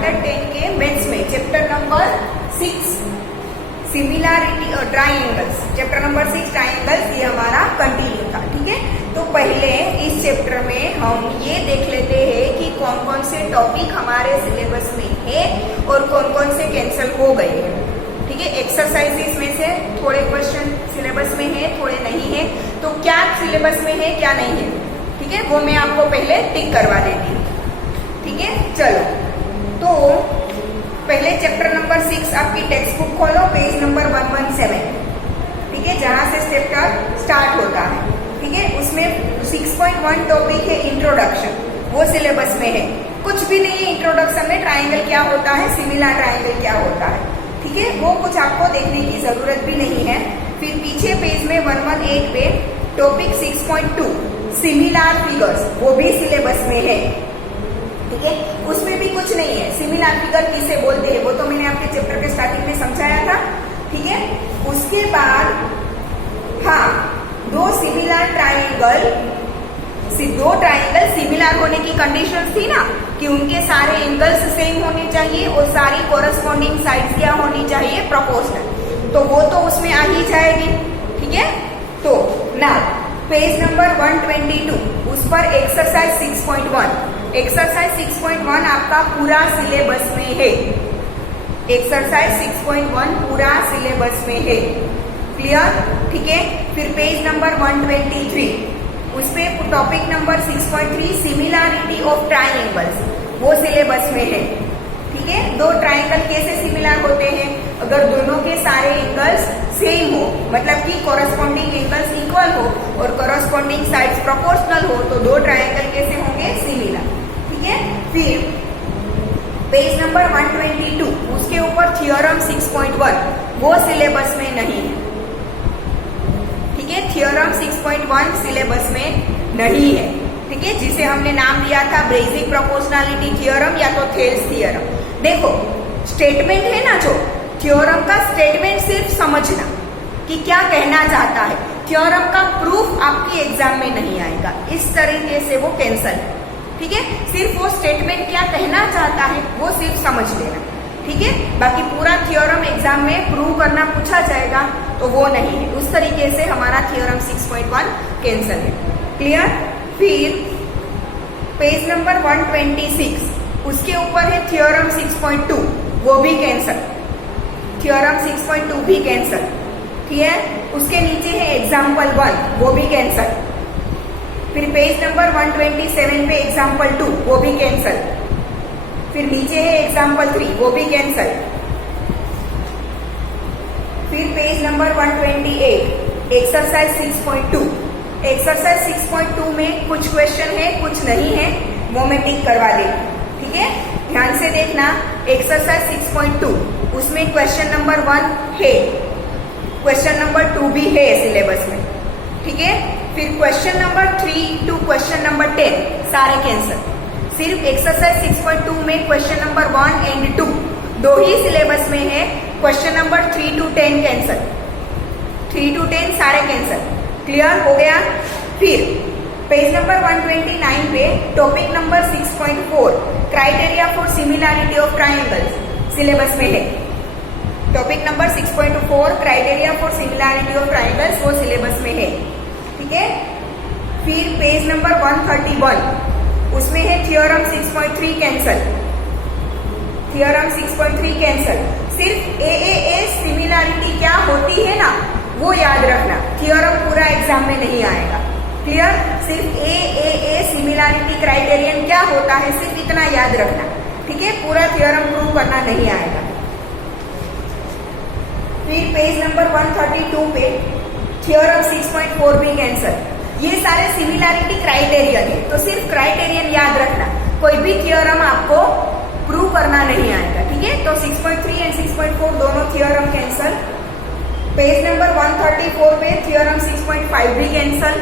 Standard 10 के mains में chapter number 6 similarity और ट्राइंगल्स, चैप्टर नंबर 6 ट्राइंगल्स, ये हमारा कंटिन्यू था। ठीक है, तो पहले इस चैप्टर में हम ये देख लेते हैं कि कौन कौन से टॉपिक हमारे सिलेबस में है और कौन कौन से कैंसिल हो गए हैं। ठीक है, एक्सरसाइजेस में से थोड़े क्वेश्चन सिलेबस में है, थोड़े नहीं है, तो क्या सिलेबस में है क्या नहीं है, ठीक है, वो मैं आपको पहले टिक करवा देती हूँ। ठीक है, चलो तो पहले चैप्टर नंबर 6 आपकी टेक्स्ट बुक खोलो, पेज नंबर 117। ठीक है, जहां से चैप्टर स्टार्ट होता है। ठीक है, उसमें 6.1 टॉपिक है इंट्रोडक्शन, वो सिलेबस में है। कुछ भी नहीं है इंट्रोडक्शन में, ट्राइंगल क्या होता है, सिमिलर ट्राइंगल क्या होता है। ठीक है, वो कुछ आपको देखने की जरूरत भी नहीं है। फिर पीछे पेज में 118 पे टॉपिक 6.2 सिमिलर फिगर्स, वो भी सिलेबस में है। ठीक है, उसमें भी कुछ नहीं है। सिमिलर फिगर किसे बोलते हैं वो तो मैंने आपके चैप्टर के स्टार्टिंग में समझाया था। ठीक है, उसके बाद हाँ, दो ट्राइंगल सिमिलर होने की कंडीशन थी ना, कि उनके सारे एंगल्स सेम होने चाहिए और सारी कोरस्पॉन्डिंग साइड्स क्या होनी चाहिए, प्रोपोर्शनल, तो वो तो उसमें आ ही जाएगी। ठीक है, तो ना पेज नंबर 122 उस पर एक्सरसाइज 6.1, एक्सरसाइज 6.1 आपका पूरा सिलेबस में है। एक्सरसाइज 6.1 पूरा सिलेबस में है। क्लियर? ठीक है, फिर पेज नंबर 123 उसपे topic number 6.3 similarity of triangles, वो सिलेबस में है। ठीक है, दो ट्राइंगल कैसे सिमिलर होते हैं, अगर दोनों के सारे एंगल्स सेम हो, मतलब कि कोरस्पॉन्डिंग एंगल्स इक्वल हो और कोरस्पॉन्डिंग साइड्स प्रोपोर्शनल हो, तो दो ट्राइंगल कैसे होंगे, सिमिलर। ठीक है, फिर पेज नंबर 122 उसके ऊपर थियोरम 6.1, वो सिलेबस में नहीं है। ठीक है, थियोरम 6.1 सिलेबस में नहीं है। ठीक है, जिसे हमने नाम दिया था बेसिक प्रोपोर्शनैलिटी थ्योरम या तो थेल्स थ्योरम। देखो स्टेटमेंट है ना, जो थ्योरम का स्टेटमेंट सिर्फ समझना कि क्या कहना चाहता है, थ्योरम का प्रूफ आपके एग्जाम में नहीं आएगा, इस तरीके से वो कैंसल है। ठीक है, सिर्फ वो स्टेटमेंट क्या कहना चाहता है वो सिर्फ समझ लेना। ठीक है, बाकी पूरा थ्योरम एग्जाम में प्रूव करना पूछा जाएगा तो वो नहीं है। उस तरीके से हमारा थ्योरम 6.1 कैंसल है। क्लियर? फिर पेज नंबर 126 उसके ऊपर है थ्योरम 6.2, वो भी कैंसल, थ्योरम 6.2 भी कैंसल। ठीक है, उसके नीचे है एग्जाम्पल 1, वो भी कैंसल। फिर पेज नंबर 127 पे एग्जाम्पल 2, वो भी कैंसल। फिर नीचे है एग्जाम्पल 3, वो भी कैंसल। फिर पेज नंबर 128 एक्सरसाइज 6.2, एक्सरसाइज 6.2 में कुछ क्वेश्चन है कुछ नहीं है, वो मैं टिक करवा देती। ठीक है, ध्यान से देखना। एक्सरसाइज 6.2 उसमें क्वेश्चन नंबर 1 है, क्वेश्चन नंबर 2 भी है सिलेबस में। ठीक है, फिर question number 3 to question number 10 सारे कैंसल। सिर्फ एक्सरसाइज 6.2 में क्वेश्चन नंबर 1 एंड 2 दो ही सिलेबस में है, question number 3 to 10 cancel, 3 to 10 सारे कैंसल। क्लियर हो गया? फिर पेज नंबर 129 पे topic number 6.4 criteria for similarity of triangles syllabus में है। Topic number 6.4 criteria for similarity of triangles, वो सिलेबस में है। ठीक है, फिर पेज नंबर 131 उसमें है थ्योरम 6.3 कैंसल, थ्योरम 6.3 कैंसल। सिर्फ ए सिमिलैरिटी क्या होती है ना, वो याद रखना, थ्योरम पूरा एग्जाम में नहीं आएगा। क्लियर? सिर्फ ए सिमिलैरिटी क्राइटेरियन क्या होता है, सिर्फ इतना याद रखना। ठीक है, पूरा थ्योरम प्रूव करना नहीं आएगा। फिर पेज नंबर 132 पे थ्योरम 6.4 भी कैंसल। ये सारे सिमिलैरिटी क्राइटेरियन है, तो सिर्फ क्राइटेरियन याद रखना, कोई भी थ्योरम आपको प्रूव करना नहीं आएगा। ठीक है, तो 6.3 एंड 6.4 दोनों थ्योरम कैंसल। पेज नंबर 134 पे थ्योरम 6.5 भी कैंसल।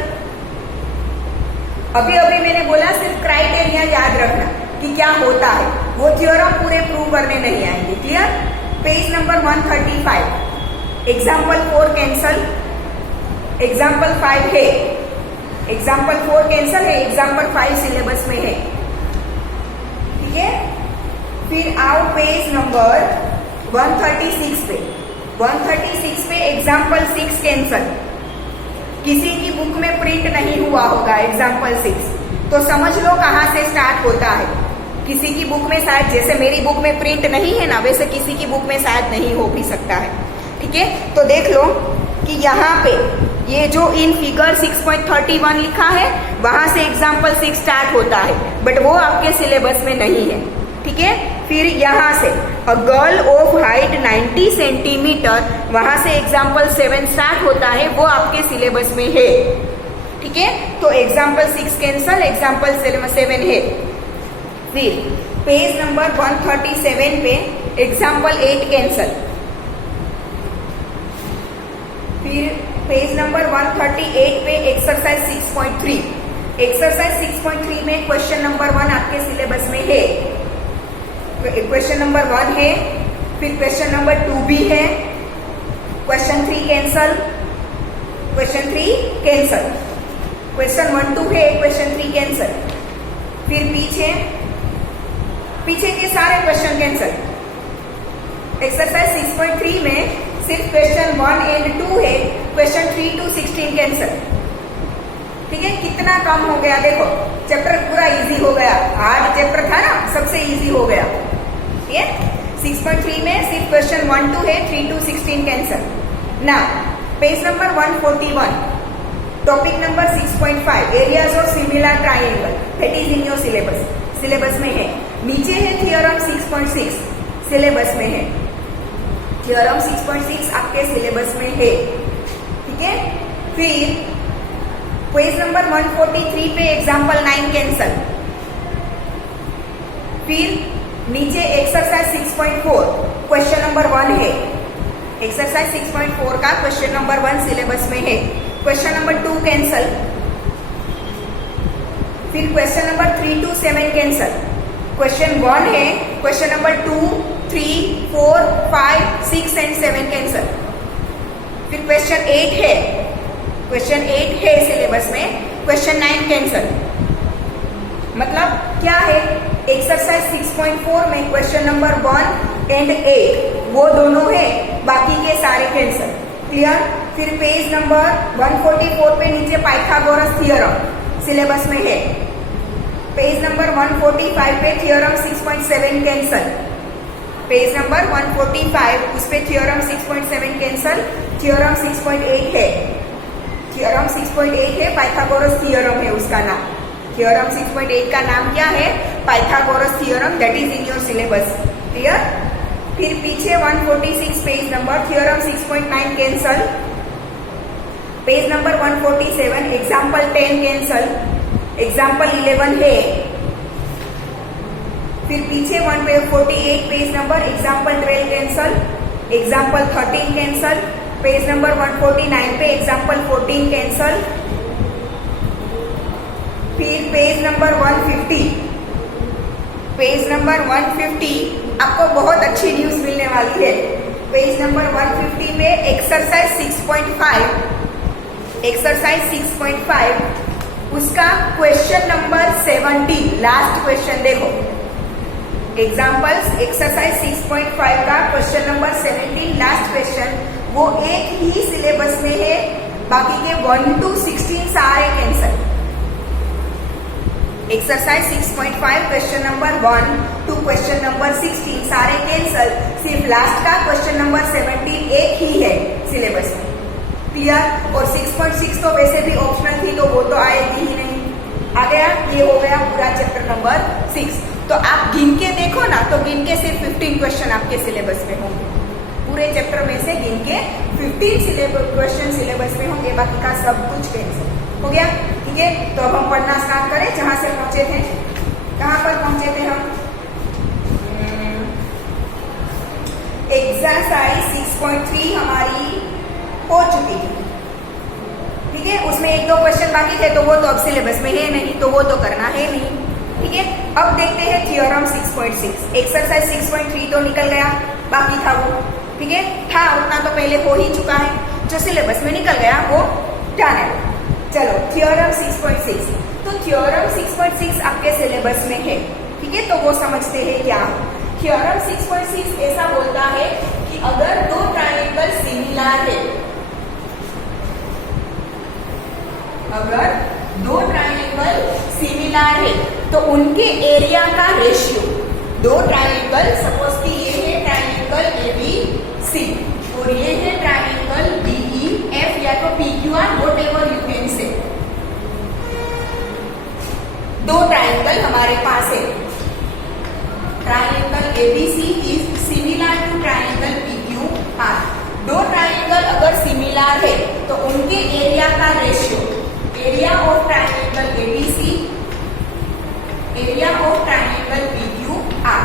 अभी मैंने बोला सिर्फ क्राइटेरिया याद रखना कि क्या होता है, वो थ्योरम पूरे प्रूव करने नहीं आएंगे। Clear? Page number 135 example 4 cancel, example 5 है, एग्जाम्पल 4 कैंसल है, एग्जाम्पल 5 सिलेबस में है। ठीक है, फिर आओ पेज नंबर 136 पे। 136 पे एग्जाम्पल 6 कैंसल। किसी की बुक में प्रिंट नहीं हुआ होगा एग्जाम्पल 6, तो समझ लो कहाँ से स्टार्ट होता है। किसी की बुक में शायद, जैसे मेरी बुक में प्रिंट नहीं है ना, वैसे किसी की बुक में शायद नहीं हो भी सकता है। ठीक है, तो देख लो कि यहाँ पे ये जो इन फिगर 6.31 लिखा है, वहां से एग्जाम्पल 6 स्टार्ट होता है, बट वो आपके सिलेबस में नहीं है। ठीक है, फिर यहाँ से a girl of height 90 centimetre, वहां से एग्जाम्पल 7 स्टार्ट होता है, वो आपके सिलेबस में है। ठीक है, तो एग्जाम्पल 6 कैंसल, एग्जाम्पल 7 है। फिर पेज नंबर 137 पे एग्जाम्पल 8 कैंसल। फिर पेज नंबर 138 पे एक्सरसाइज 6.3। एक्सरसाइज 6.3 में क्वेश्चन नंबर 1 आपके सिलेबस में है। क्वेश्चन नंबर 1 है, फिर क्वेश्चन नंबर 2 भी है, question 3 cancel, question 3 cancel, question 1 2 है, क्वेश्चन 3 कैंसल। फिर पीछे के सारे क्वेश्चन कैंसल। एक्सरसाइज 6.3 में सिर्फ क्वेश्चन 1 एंड 2 है, क्वेश्चन 3 to 16 कैंसल। ठीक है, कितना कम हो गया, देखो चैप्टर पूरा इजी हो गया। हार्ड चैप्टर था ना, सबसे इजी हो गया। ठीक है, 6.3 में सिर्फ क्वेश्चन 1 2 है, 3 to 16 कैंसल। ना page number 141, topic number 6.5 areas of similar triangle, that is in your syllabus में है। नीचे है थियोरम 6.6, सिलेबस में है। थियोरम 6.6 आपके सिलेबस में है। ठीक है, फिर पेज नंबर 143 पे एग्जाम्पल 9 कैंसल। फिर नीचे एक्सरसाइज 6.4 क्वेश्चन नंबर 1 है। एक्सरसाइज 6.4 का क्वेश्चन नंबर 1 सिलेबस में है, क्वेश्चन नंबर 2 कैंसल। फिर question number 3 to 7 cancel. Question 1 है, क्वेश्चन नंबर 2 3 4 5 6 एंड 7 कैंसल। फिर क्वेश्चन 8 है, क्वेश्चन 8 है सिलेबस में, क्वेश्चन 9 कैंसल। मतलब क्या है, एक्सरसाइज 6.4 में क्वेश्चन नंबर 1 एंड 8 वो दोनों है, बाकी के सारे कैंसल। क्लियर। फिर पेज नंबर 144 पे नीचे पाइथागोरस थियोरम सिलेबस में है। पेज नंबर 145 पे थियोरम 6.7 कैंसल। पेज नंबर 145 उस पे थियोरम 6.7 कैंसल। थियोरम 6.8 है, थियोरम 6.8 है, पाइथागोरस थियोरम है उसका नाम। थियोरम 6.8 का नाम क्या है, Pythagoras theorem, that is in your syllabus. Clear. फिर पीछे 146 page number theorem 6.9 cancel. Page number 147 example 10 cancel, example 11 है। फिर पीछे 148 page number example 12 cancel, example 13 cancel. Page number 149 पे एग्जाम्पल 14 कैंसल। फिर पेज नंबर 150, पेज नंबर 150 आपको बहुत अच्छी न्यूज मिलने वाली है। पेज नंबर 150 में एक्सरसाइज 6.5, एक्सरसाइज 6.5 उसका क्वेश्चन नंबर 17 लास्ट क्वेश्चन देखो। एग्जाम्पल्स एक्सरसाइज 6.5 का क्वेश्चन नंबर 17 लास्ट क्वेश्चन, वो एक ही सिलेबस में है, बाकी के 1 to 16 सारे cancel. Exercise 6.5 question number 1 to question number 16 सारे कैंसल, सिर्फ लास्ट का क्वेश्चन नंबर 17 एक ही है सिलेबस में। क्लियर। और 6.6 तो वैसे भी ऑप्शनल थी, तो वो तो आएगी ही नहीं। आ गया, ये हो गया पूरा चैप्टर नंबर 6। तो आप गिन के देखो ना, तो गिन के सिर्फ 15 क्वेश्चन आपके सिलेबस में होंगे। पूरे चैप्टर में से गिन के 15 क्वेश्चन सिलेबस में होंगे, बाकी का सब कुछ कैंसिल हो गया। ठीक है, तो अब हम पढ़ना स्टार्ट करें जहां से पहुंचे थे। कहां पर पहुंचे थे हम, एक्सरसाइज 6.3 हमारी हो चुकी थी। ठीक है, उसमें 1-2 क्वेश्चन बाकी थे, तो वो तो अब सिलेबस में है नहीं, तो वो तो करना है नहीं। ठीक है, अब देखते हैं थियोरम 6.6। एक्सरसाइज 6.3 तो निकल गया, बाकी था वो। ठीक है, था उतना तो पहले हो ही चुका है, जो सिलेबस में निकल गया वो जाने दो। चलो थियोरम 6.6, तो थियोरम 6.6 आपके सिलेबस में है। ठीक है, तो वो समझते हैं क्या। थ्योरम 6.6 ऐसा बोलता है कि अगर दो ट्रायंगल सिमिलर है, अगर दो ट्रायंगल सिमिलर है तो उनके एरिया का रेशियो, दो ट्रायंगल सपोज कि ये है ट्रायंगल ABC और ये है ट्रायंगल DEF या तो PQR, whatever you can say. दो ट्रायंगल हमारे पास है, triangle ABC is similar to triangle PQR। दो ट्रायंगल अगर सिमिलर है तो उनके एरिया का ratio, area of triangle ABC, area of triangle PQR,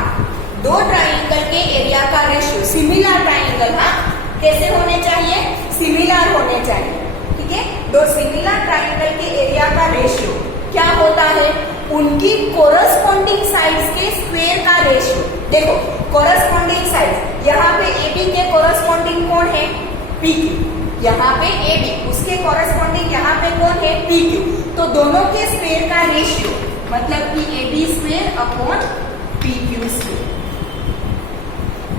दो ट्रायंगल के एरिया का रेशियो सिमिलर ट्रायंगल, हाँ कैसे होने चाहिए, सिमिलर होने चाहिए, ठीक है। दो सिमिलर ट्रायंगल के एरिया का रेशियो क्या होता है, उनकी कोरस्पॉन्डिंग साइड्स के स्क्वायर का रेशियो। देखो कोरस्पॉन्डिंग साइड्स, यहाँ पे AB के कोरस्पॉन्डिंग कौन है, PQ, यहाँ पे AB, उसके कोरस्पॉन्डिंग यहाँ पे कौन है, PQ, तो दोनों के स्क्वायर का रेशियो मतलब कि AB square upon PQ square.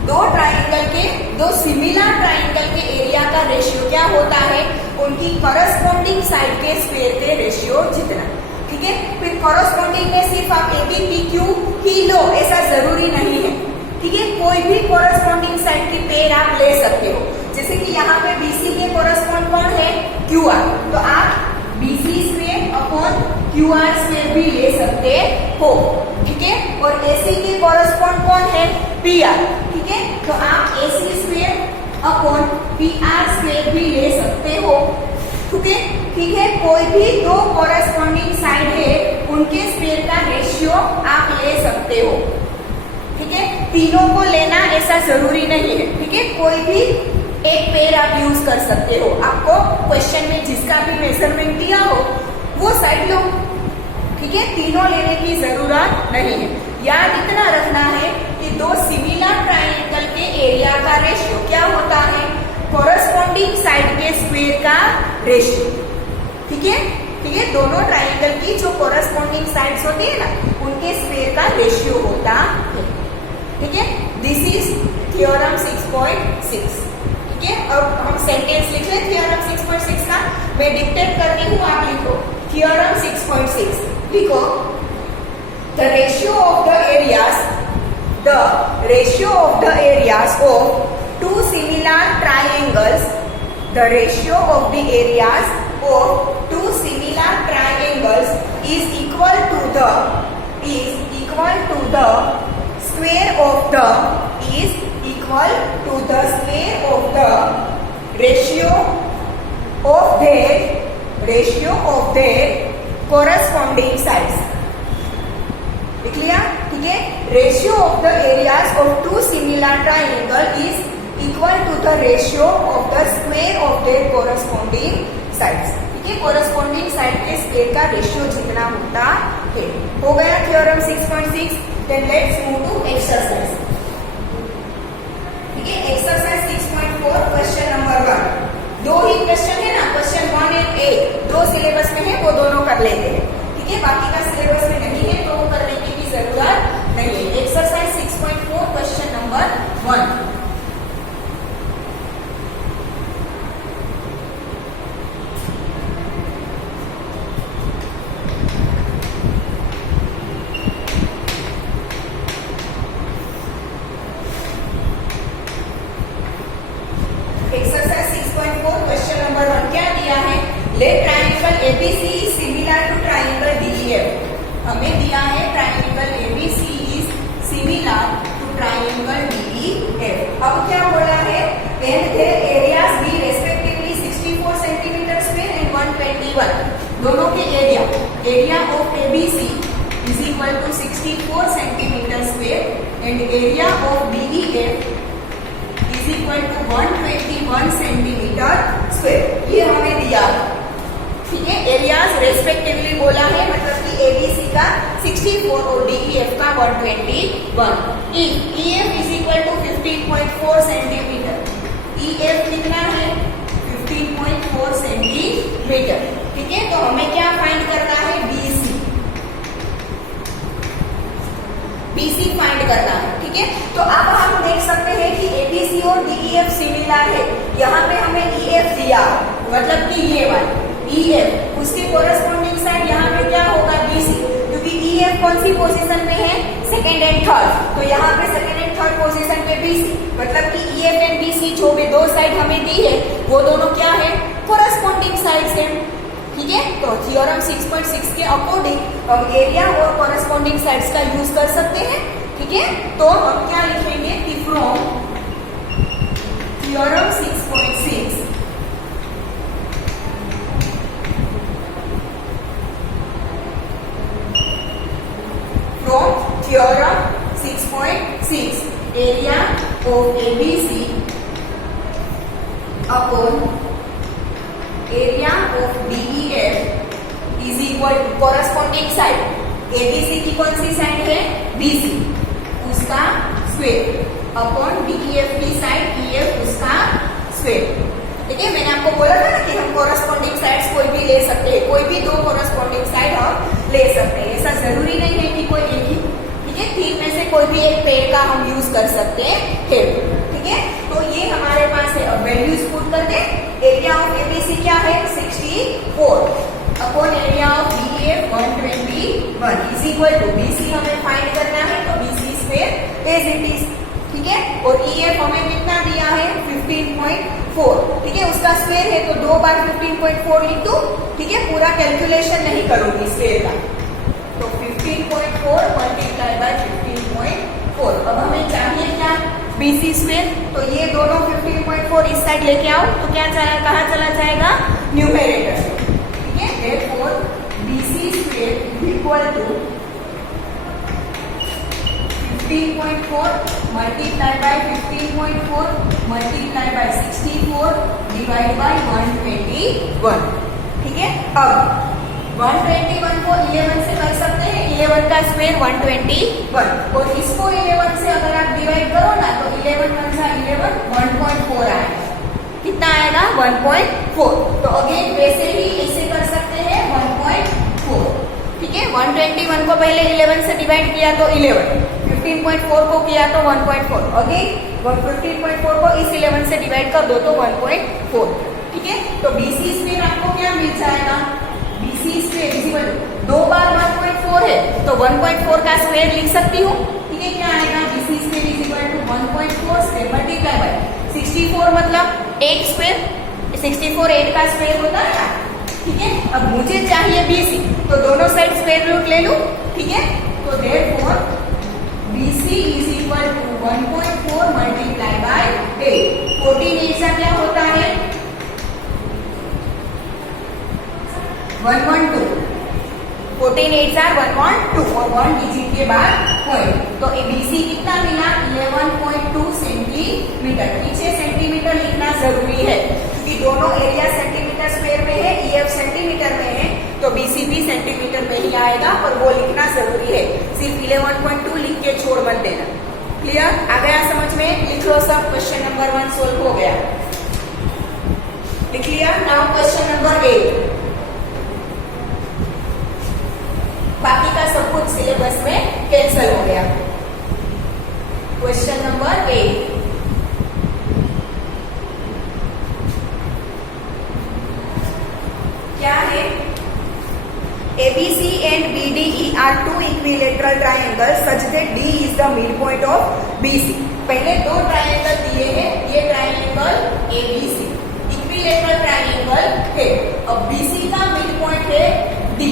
दो ट्रायंगल के, दो सिमिलर ट्रायंगल के एरिया का रेशियो क्या होता है, उनकी कोरस्पॉन्डिंग साइड के स्क्वायर के रेशियो जितना, ठीक है। फिर कोरस्पॉन्डिंग में सिर्फ आप AB PQ ही लो ऐसा जरूरी नहीं है, ठीक है। कोई भी कोरस्पॉन्डिंग साइड की पेयर आप ले सकते हो, जैसे कि यहाँ पे BC के कोरस्पॉन्ड कौन है, QR, तो आप BC square upon QR square भी ले सकते हो, ठीक है। और AC के कोरस्पॉन्ड कौन है, PR, ठीक है, तो आप AC square upon PR square भी ले सकते हो, ठीक है, ठीक है। कोई भी दो कोरस्पॉन्डिंग साइड है उनके स्क्वायर का रेशियो आप ले सकते हो, ठीक है। तीनों को लेना ऐसा जरूरी नहीं है, ठीक है, कोई भी एक पेयर आप यूज कर सकते हो। आपको क्वेश्चन में जिसका भी मेजरमेंट दिया हो वो साइड लो, ठीक है, तीनों लेने की जरूरत नहीं है। याद इतना रखना है कि दो सिमिलर ट्रायंगल के एरिया का रेशियो क्या होता है, कोरस्पॉन्डिंग साइड के स्क्वायर का रेशियो, ठीक है, ठीक है। दोनों ट्रायंगल की जो कोरस्पॉन्डिंग साइड्स होती है ना उनके स्क्वायर का रेशियो होता है, ठीक है। दिस इज थ्योरम 6.6, ठीक है। अब हम सेंटेंस लिख ले थ्योरम 6.6 का, मैं डिक्टेट करती हूँ, आप लिखो थ्योरम 6.6, लिखो the ratio of the areas of two similar triangles, the ratio of the areas of two similar triangles is equal to the square of the ratio of their corresponding sides। लिख लिया, ठीक है। Ratio of the areas of two similar triangle is equal to the ratio of the square of their corresponding sides, ठीक है। Corresponding side के square का ratio जितना होता है। हो गया theorem 6.6। Then let's move to exercise, ठीक है। एक्सरसाइज 6.4 क्वेश्चन नंबर 1, दो ही क्वेश्चन है ना, क्वेश्चन 1 और 8 दो सिलेबस में है, वो दोनों कर लेते हैं, ठीक है। बाकी का सिलेबस में नहीं है तो वो करने की भी जरूरत नहीं है। Exercise 6.4 question number 1, exercise 6.4 question number 1 क्या दिया है, let triangle ABC is similar to triangle DEF। हमें दिया है triangle ABC is similar to triangle DEF। अब क्या बोला है, and their areas be respectively 64 centimetre square and 121, दोनों के area of ABC is equal to 64 centimetre square and area of DEF is equal to 121 centimetre square, ये हमें दिया, ठीक है। एरियाज रेस्पेक्टिवली बोला है, मतलब कि ABC का 64 और DEF का 121। EF is equal to 15.4 centimetre, EF कितना है 15.4 सेंटीमीटर, ठीक है। तो हमें क्या फाइंड करना है, BC फाइंड करना है, ठीक है। दिया है, यहाँ पे हमें EF दिया, मतलब कि ये वाला EF, उसके कोरस्पॉन्डिंग साइड यहाँ पे क्या होगा BC, क्योंकि EF कौन सी पोजीशन में है, सेकेंड एंड थर्ड, तो यहाँ पे सेकेंड एंड थर्ड पोजीशन पे BC, मतलब कि EF एंड BC जो भी दो साइड हमें दी है वो दोनों क्या है, कोरस्पॉन्डिंग साइड है। ठीक है, तो थ्योरम 6.6 के अकॉर्डिंग हम एरिया और कोरस्पॉन्डिंग साइड्स का यूज कर सकते हैं। ठीक है, तो हम क्या लिखेंगे कि from theorem 6.6 from theorem 6.6 area of ABC upon area of DEF is equal to corresponding side, ABC की कौन सी साइड है, BC, उसका स्क्वायर अपॉन DEF की साइड EF उसका स्क्वायर। ठीक है, मैंने आपको बोला था ना कि हम कोरस्पॉन्डिंग साइड्स कोई भी ले सकते हैं, कोई भी दो कोरस्पॉन्डिंग साइड हम ले सकते हैं, ऐसा जरूरी नहीं है कि कोई एक ही। ठीक है, तीन में से कोई भी एक पेड़ का हम यूज कर सकते हैं। ठीक है, तो ये हमारे पास है। अब वैल्यूज पुट कर दे, एरिया ऑफ एबीसी क्या है 64 upon area of DEF 121 is equal to BC हमें फाइंड करना है, तो BC square as it is. ठीक है, और EF हमें कितना दिया है 15.4। ठीक है, उसका स्क्वायर है तो दो बार 15.4 लिख दो। ठीक है, पूरा कैलकुलेशन नहीं करूंगी स्क्वायर का, तो 15.4 मल्टीप्लाई बाय 15.4। अब हमें चाहिए क्या, BC स्क्वायर, तो ये दोनों 15.4 इस साइड लेके आओ तो क्या कहाँ चला जाएगा, न्यूमेरेटर। ठीक है, therefore BC square equal to 15.4 multiply by 15.4 multiply by 64 divide by 121। ठीक है, अब 121 को 11 से कर सकते हैं, 11 का स्क्वायर 121, और इसको 11 से अगर आप डिवाइड करो ना तो 11 1 सा 11 1.4 आएगा। कितना आएगा 1.4। तो अगेन वैसे ही ऐसे कर सकते हैं 1.4। ठीक है, 121 को पहले 11 से डिवाइड किया तो 11, 15.4 को किया तो 1.4, अगेन 15.4 को इस 11 से डिवाइड कर दो तो 1.4। ठीक है, तो BC स्क्वायर आपको क्या मिल जाएगा, BC square is equal to दो बार 1.4 है तो 1.4 का स्क्वायर लिख सकती हूँ। ठीक है, क्या आएगा BC square is equal to 1.4 square multiply by 64, मतलब 8 स्क्वायर, 64 8 का स्क्वायर होता है ना। ठीक है, अब मुझे चाहिए BC, तो दोनों साइड स्क्वायर रूट ले लूं। ठीक है, तो therefore BC is equal to 1.4 multiply by 8। 14 ऐसा क्या होता है 112, 14 8 112 और 1 डिजिट के बाद पॉइंट, तो BC कितना मिला 11.2 सेंटीमीटर। पीछे सेंटीमीटर लिखना जरूरी है क्योंकि दोनों एरिया सेंटीमीटर स्क्वायर में है, EF सेंटीमीटर में है, तो BC भी सेंटीमीटर में ही आएगा, पर वो लिखना जरूरी है। सिर्फ 11.2 लिख के छोड़ मत देना। क्लियर, आ गया समझ में, लिख लो सब। क्वेश्चन नंबर 1 सोल्व हो गया, लिख लिया। नाउ क्वेश्चन नंबर 8, बाकी का सब कुछ सिलेबस में कैंसिल हो गया। क्वेश्चन नंबर 8, क्या है, ABC and BDE are two equilateral triangles such that D is the midpoint of BC। पहले दो ट्रायंगल दिए हैं, ये ट्रायंगल ABC इक्विलेटरल ट्रायंगल है। अब BC का मिड पॉइंट है D,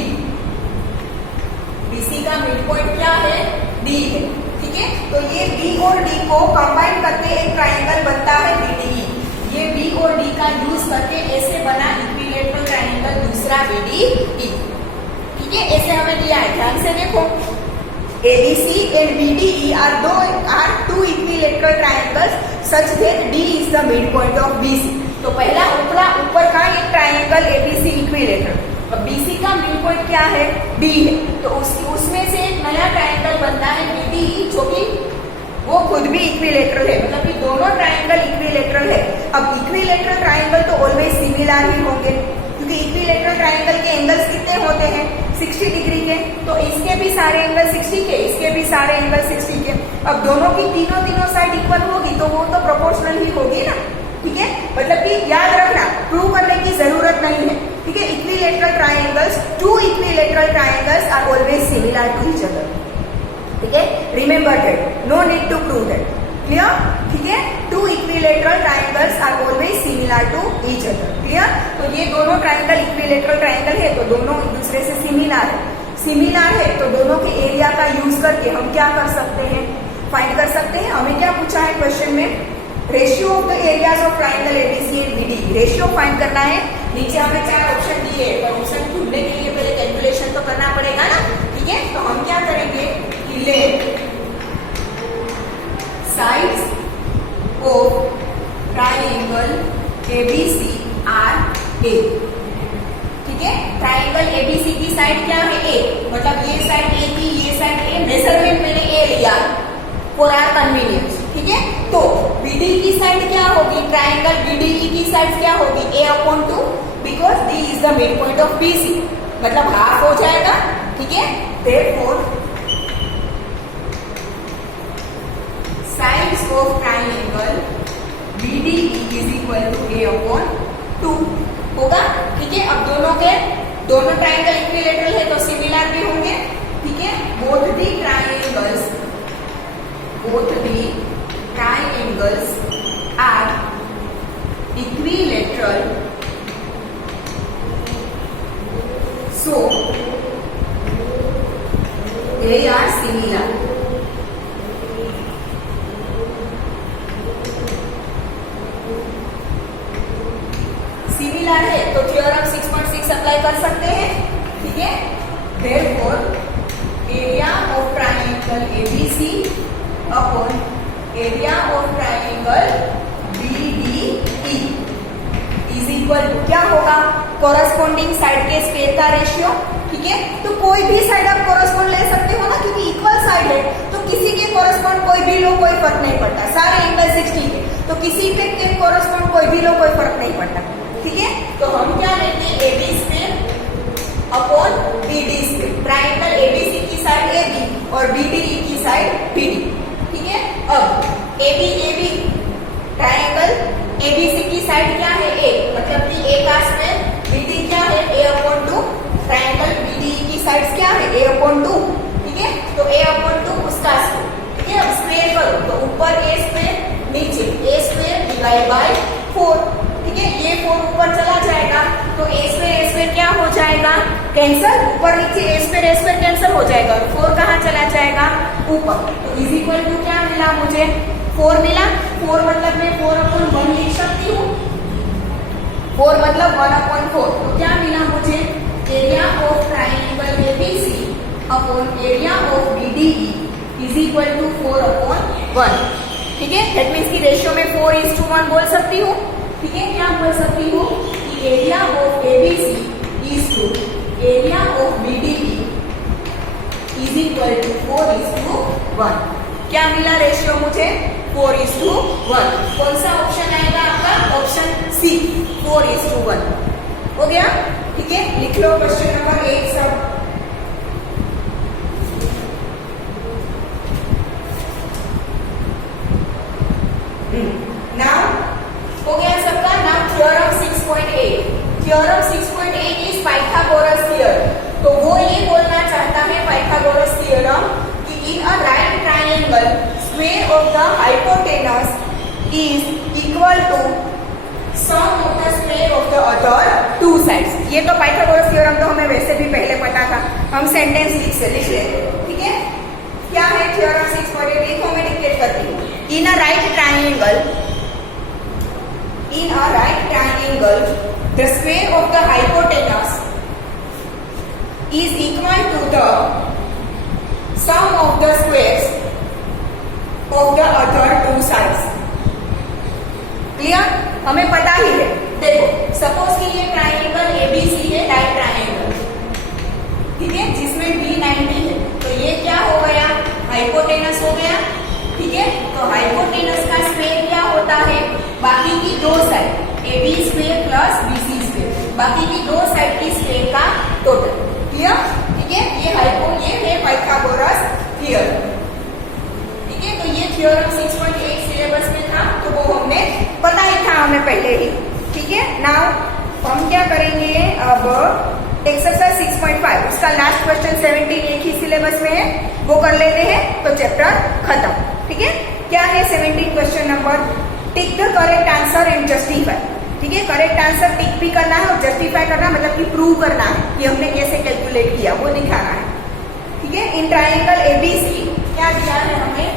BC का मिड पॉइंट क्या है D है। ठीक है, तो ये B और D को कंबाइन करके एक ट्रायंगल बनता है BDE। ये B और D का यूज करके ऐसे बना इक्विलेटरल ट्रायंगल दूसरा BDE। ठीक है, ऐसे हमें दिया है, ध्यान से देखो। ABC and BDE are two equilateral triangles such that D is the midpoint of BC। तो पहला ऊपर का एक ट्रायंगल ABC इक्विलेटरल, अब BC का मिड पॉइंट क्या है D है, तो उसमें से एक नया ट्रायंगल बनता है BDE जो कि वो खुद भी इक्विलेटरल है, मतलब कि दोनों ट्रायंगल इक्विलेटरल है। अब इक्विलेटरल ट्रायंगल तो ऑलवेज सिमिलर ही होंगे क्योंकि इक्विलेटरल ट्रायंगल के एंगल्स कितने होते हैं 60 डिग्री के, तो इसके भी सारे एंगल 60 के, इसके भी सारे एंगल 60 के। अब दोनों की तीनों साइड इक्वल होगी तो वो तो प्रोपोर्शनल ही होगी ना। ठीक है, मतलब कि याद रखना, प्रूव करने की जरूरत नहीं है, ठीक है। Equilateral triangles, two equilateral triangles are always similar to each other, ठीक है, remember that, no need to prove that, clear, ठीक है। Two equilateral triangles are always similar to each other, clear. तो ये दोनों ट्रायंगल इक्विलेटरल ट्रायंगल है तो दोनों एक दूसरे से सिमिलर है, तो दोनों के एरिया का यूज करके हम क्या कर सकते हैं, फाइंड कर सकते हैं। हमें क्या पूछा है क्वेश्चन में, ratio of the areas of triangle ABC and BD, ratio find करना है। नीचे हमें 4 ऑप्शन दिए हैं, तो ऑप्शन ढूंढने के लिए पहले कैलकुलेशन तो करना पड़ेगा ना, ठीक है। तो हम क्या करेंगे कि let sides of triangle ABC are a, ठीक है। ट्रायंगल एबीसी की साइड क्या है, ए, मतलब ये साइड ए की, ये साइड ए, मेजरमेंट मैंने ए लिया फॉर आवर कन्वीनियंस, ठीक है। तो बीडी की साइड क्या होगी, ट्रायंगल बीडीई की साइड क्या होगी, a/2, because D is the mid point of BC, मतलब हाफ हो जाएगा, ठीक है। Therefore sides of triangle BDE is equal to a/2 होगा, ठीक है। अब दोनों ट्रायंगल इक्विलेटरल है तो सिमिलर भी होंगे, ठीक है। Both the triangles are equilateral, so they are similar. Similar है तो थ्योरम 6.6 अप्लाई कर सकते हैं, ठीक है। Therefore, area of triangle ABC upon area of triangle BDE is equal to क्या होगा, कोरस्पॉन्डिंग साइड के स्क्वायर का रेशियो, ठीक है। तो कोई भी साइड आप कोरस्पॉन्ड ले सकते हो ना, क्योंकि इक्वल साइड है तो किसी के कोरस्पॉन्ड कोई भी लो, कोई फर्क नहीं पड़ता, सारे एंगल 60 है तो किसी के कोरस्पॉन्ड कोई भी लो, कोई फर्क नहीं पड़ता, ठीक है। तो हम क्या लेते हैं, AB square upon BD square, triangle ABC की साइड AB और BDE की साइड BD, ठीक है। अब AB ट्रायंगल ABC की साइड क्या है, A, मतलब कि A का स्क्वायर, BD क्या है, a/2, ट्रायंगल BDE की साइड क्या है, a/2, ठीक है। तो a/2 उसका स्क्वायर, ठीक है। अब स्क्वायर करो तो ऊपर A स्क्वायर, नीचे A स्क्वायर डिवाइड बाय 4, ठीक है। ये 4 ऊपर चला जाएगा तो A स्क्वायर क्या हो जाएगा, कैंसल, ऊपर नीचे A स्क्वायर कैंसल हो जाएगा और 4 कहाँ चला जाएगा, ऊपर। तो इज इक्वल टू क्या मिला मुझे, 4 मिला। 4 मतलब मैं 4/1 लिख सकती हूँ, 4 मतलब 1/4, तो क्या मिला मुझे, area of triangle ABC upon area of BDE is equal to 4/1, ठीक है। दैट मीन्स की रेशियो में 4:1 बोल सकती हूँ, ठीक है। क्या बोल सकती हूँ कि area of ABC is to area of BDE is equal to 4:1। क्या मिला रेशियो मुझे, 4:1। कौन सा ऑप्शन आएगा आपका, ऑप्शन सी, 4:1 हो गया, ठीक है। लिख लो क्वेश्चन नंबर 1 सब। नाउ हो गया सबका। Now theorem 6.8, theorem 6.8 is Pythagoras theorem. तो वो ये बोलना चाहता है पाइथागोरस थ्योरम कि in a right triangle square of the hypotenuse is equal to sum of the square of the other 2 sides. ये तो पाइथागोरस थ्योरम तो हमें वैसे भी पहले पता था, हम सेंटेंस लिख ले, ठीक है। क्या है थ्योरम 6.8, देखो मैं डिक्टेट करती हूँ। In a right triangle the square of the hypotenuse is equal to the sum of the squares of the other 2 sides. Clear, हमें पता ही है। देखो सपोज कि ये ट्रायंगल ABC है, राइट ट्रायंगल, ठीक है, जिसमें B90 है, तो ये क्या हो गया, हाइपोटेनस हो गया, ठीक है। तो हाइपोटेनस का स्क्वायर क्या होता है, बाकी की 2 side AB square plus BC square, बाकी की 2 साइड की स्क्वायर का टोटल, क्लियर, ठीक है। ये है पाइथागोरस थ्योरम, ठीक है। तो ये थ्योरम 6.8 सिलेबस में था तो वो हमने पता ही था हमें पहले ही, ठीक है। नाउ हम क्या करेंगे अब, एक्सरसाइज 6.5 उसका लास्ट क्वेश्चन 17 एक ही सिलेबस में है, वो कर लेते हैं तो चैप्टर खत्म, ठीक है। क्या है 17 question number, tick the correct answer and justify, ठीक है। करेक्ट आंसर टिक भी करना है और जस्टिफाई करना है, मतलब कि प्रूव करना है कि हमने कैसे कैलकुलेट किया वो दिखाना है, ठीक है। इन ट्राइंगल एबीसी क्या दिया है हमें,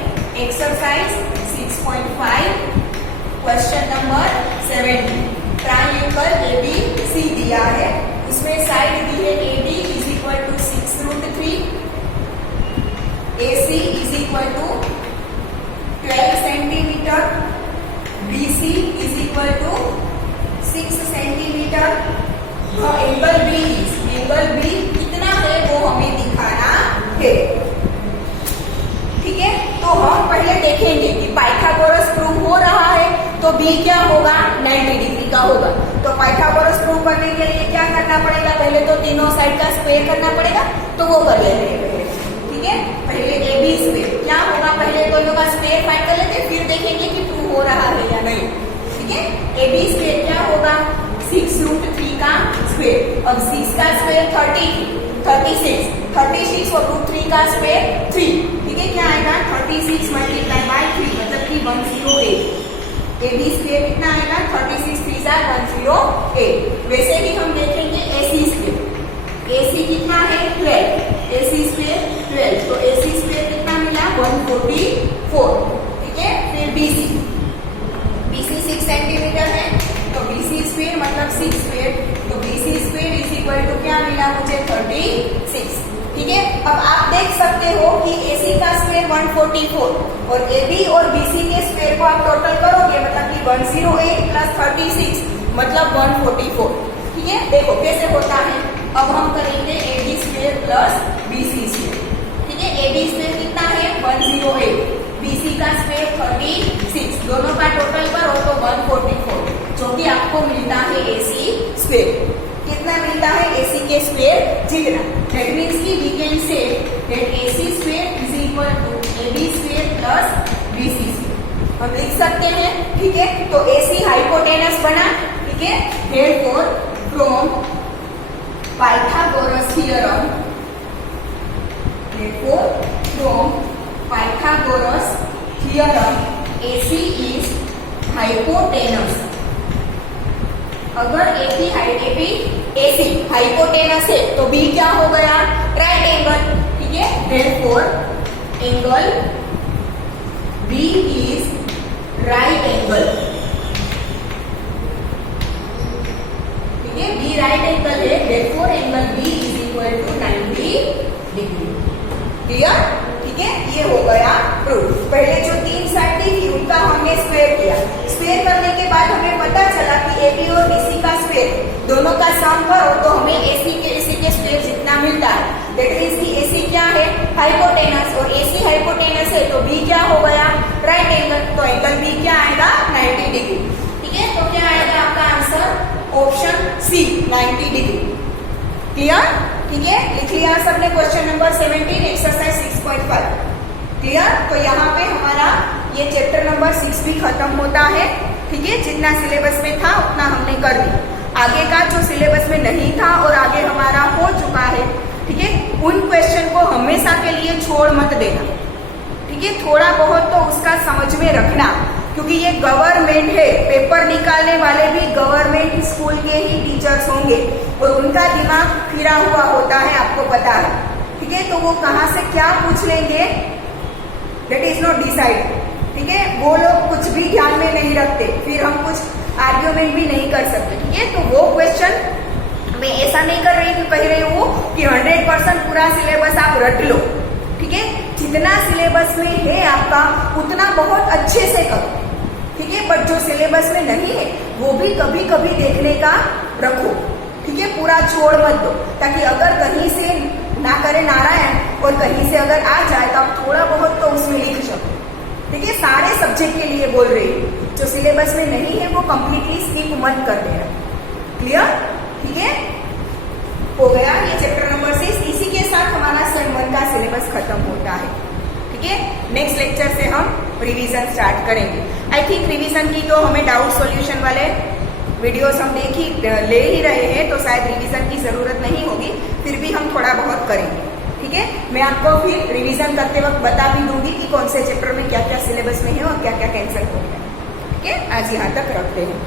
exercise 6.5 question number 17, triangle ABC दिया है, उसमें साइड दी है AB is equal to 6√3, AC is equal to 12 centimetre, BC is equal to 6 centimetre, angle B कितना है वो हमें दिखाना है, ठीक है। तो हम पहले देखेंगे कि पाइथागोरस प्रूव हो रहा है तो B क्या होगा, 90 डिग्री का होगा। तो पाइथागोरस प्रूव करने के लिए क्या करना पड़ेगा, पहले तो तीनों साइड का स्क्वायर करना पड़ेगा, तो वो कर लेते हैं पहले, ठीक है। पहले AB स्क्वायर क्या होगा, पहले दोनों का स्क्वायर फाइंड कर लेते हैं, फिर देखेंगे कि प्रूव हो रहा है या नहीं, ठीक है। AB स्क्वायर क्या होगा, 6√3 का स्क्वायर, अब 6 का स्क्वायर 36 और √3 का स्क्वायर 3, ठीक है। क्या आएगा 36 मल्टीप्लाई बाय 3 मतलब कि 108। AB स्क्वायर कितना आएगा, 36 3 108। वैसे ही हम देखेंगे AC स्क्वायर, AC कितना है 12, AC स्क्वायर 12, तो AC स्क्वायर कितना मिला 144, ठीक है। फिर BC 6 सेंटीमीटर है तो BC स्क्वायर मतलब 6 स्क्वायर, तो BC square is equal to क्या मिला मुझे 36, ठीक है। अब आप देख सकते हो कि AC का स्क्वायर 144 और AB और BC के स्क्वायर को आप टोटल करोगे मतलब कि 108 प्लस 36 मतलब 144, ठीक है। देखो कैसे होता है, अब हम करेंगे AB square plus BC square, ठीक है। AB स्क्वायर कितना है 108, BC का स्क्वायर 36, दोनों का टोटल करो तो 144, जो कि आपको मिलता है AC स्क्वायर। कितना मिलता है, AC के स्क्वायर जितना, दैट मीन्स कि we can say that AC square is equal to AB square plus BC square, हम लिख सकते हैं, ठीक है। तो AC हाइपोटेनस बना, ठीक है। Therefore from Pythagoras theorem, AC is hypotenuse, अगर AC हाइपोटेनस है तो B क्या हो गया, राइट एंगल, ठीक है। Therefore angle B is right angle, ठीक है। B राइट एंगल है, therefore angle B is equal to 90 degree, clear, ठीक है। ये हो गया प्रूफ। पहले जो 3 साइड थी उनका हमने स्क्वायर किया, स्क्वायर करने के बाद हमें पता चला कि AB और BC का स्क्वायर दोनों का सम करो तो हमें AC के स्क्वायर जितना मिलता है, दैट मींस कि AC क्या है हाइपोटेनस और AC हाइपोटेनस है तो B क्या हो गया, राइट एंगल, तो एंगल B क्या आएगा 90 डिग्री, ठीक है। तो क्या आएगा आपका answer option C 90 degree, clear, ठीक है। लिख लिया सबने क्वेश्चन नंबर 17 एक्सरसाइज 6.5, क्लियर। तो यहाँ पे हमारा ये चैप्टर नंबर 6 भी खत्म होता है, ठीक है। जितना सिलेबस में था उतना हमने कर दिया, आगे का जो सिलेबस में नहीं था और आगे हमारा हो चुका है, ठीक है, उन क्वेश्चन को हमेशा के लिए छोड़ मत देना, ठीक है। थोड़ा बहुत तो उसका समझ में रखना, क्योंकि ये गवर्नमेंट है, पेपर निकालने वाले भी गवर्नमेंट स्कूल के ही टीचर्स होंगे और उनका दिमाग फिरा हुआ होता है, आपको पता है, ठीक है। तो वो कहाँ से क्या पूछ लेंगे दैट इज नॉट डिसाइड, ठीक है। वो लोग कुछ भी ध्यान में नहीं रखते, फिर हम कुछ आर्ग्यूमेंट भी नहीं कर सकते, ठीक है। तो वो क्वेश्चन मैं ऐसा नहीं कर रही हूँ, कह रही हूँ कि 100% पूरा सिलेबस आप रट लो, ठीक है। जितना सिलेबस में है आपका उतना बहुत अच्छे से करो, ठीक है। बट जो सिलेबस में नहीं है वो भी कभी कभी देखने का रखो, ठीक है। पूरा छोड़ मत दो, ताकि अगर कहीं से ना करे नारायण और कहीं से अगर आ जाए तो आप थोड़ा बहुत तो उसमें लिख सको, ठीक है। सारे सब्जेक्ट के लिए बोल रही हूँ, जो सिलेबस में नहीं है वो कंप्लीटली स्किप मत कर देना, क्लियर, ठीक है। हो गया ये चैप्टर नंबर 6, इसी के साथ हमारा सेम 1 का सिलेबस खत्म होता है, ठीक है। नेक्स्ट लेक्चर से हम रिवीजन स्टार्ट करेंगे। आई थिंक रिवीजन की तो हमें डाउट सॉल्यूशन वाले वीडियोस हम ले ही रहे हैं, तो शायद रिवीजन की जरूरत नहीं होगी, फिर भी हम थोड़ा बहुत करेंगे। ठीक है, मैं आपको फिर रिवीजन करते वक्त बता भी दूंगी कि कौन से चैप्टर में क्या क्या सिलेबस में है और क्या क्या कैंसिल हो गया। ठीक है, आज यहाँ तक रखते हैं।